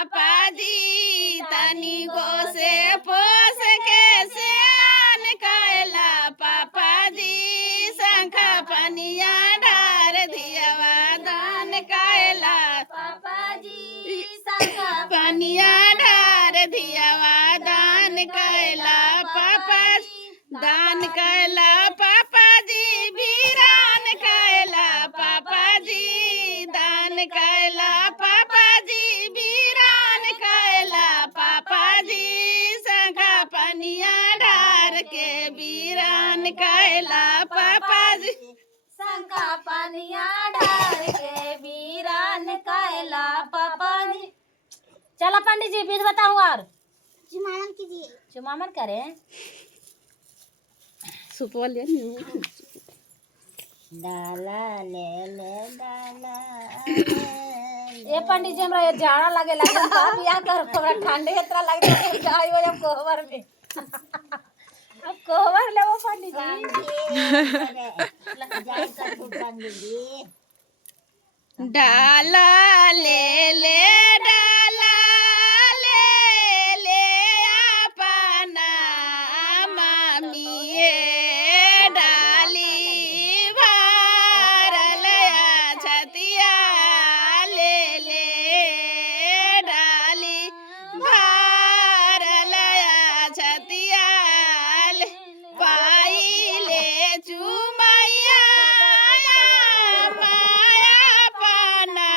पापा जी तनी गो से पोस के सियान कैला पापा जी शंखा पनिया ढार दियवा दान कैला पापा जी शंखा पनिया ढार दियवा दान कैला पापा दान कैला पापा जी वीरान कैला पापा जी दान कैला पापा जी वीरान कैला पापा जी शंखा पनिया ढार के वीरान कैला पापा जी शंखा पनिया ढार के वीरान कैला पापा जी। चलो पंडित जी बीज बताऊं और चुमावन कीजिए। चुमावन करें सुपौल डाला ले ले डाला ये पंडित जी हमरा ये जाड़ा लगे लगे बियाह कर हमरा ठंडे इतना लग रहा है जाई हो जब कोहबर में अब कोहबर ले वो पंडित जी जाई कर पंडित जी डाला ले ले डाला ले ले अपना मामी डाली भरल छतिया ले ले डाली भरल छतिया पाई ले चुमैया माया पना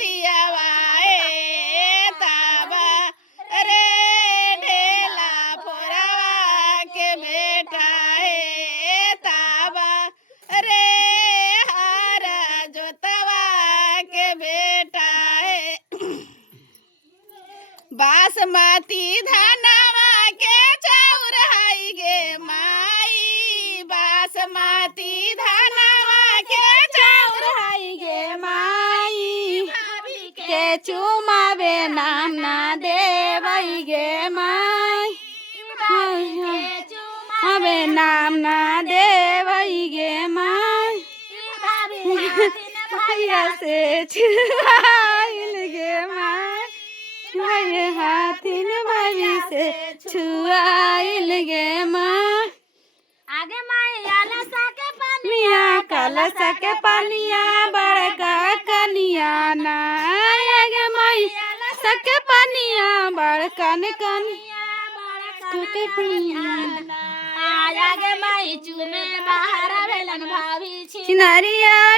दियवाए ताबा रे ढेला फोरवा के बेटा है ताबा रे हर जोतवा के बेटा है बासमती धनवा के चाउर हाई गे माई बासमती धनवा के चाउर हाई गे माई के चुमावे नाम ना देवई गे माई हवे नाम ना देवई गे माई भैया से छुआइल गे माई भैया हाथिन भाभी से छुआइल गे माई आगे माई आलसा के मिया कलसा के पनिया बड़का कनिया ना आगे माई सके पनिया बड़कन कनिया के पनिया आगे माई चुमे बाहर भेलन भाभी छी चिनरिया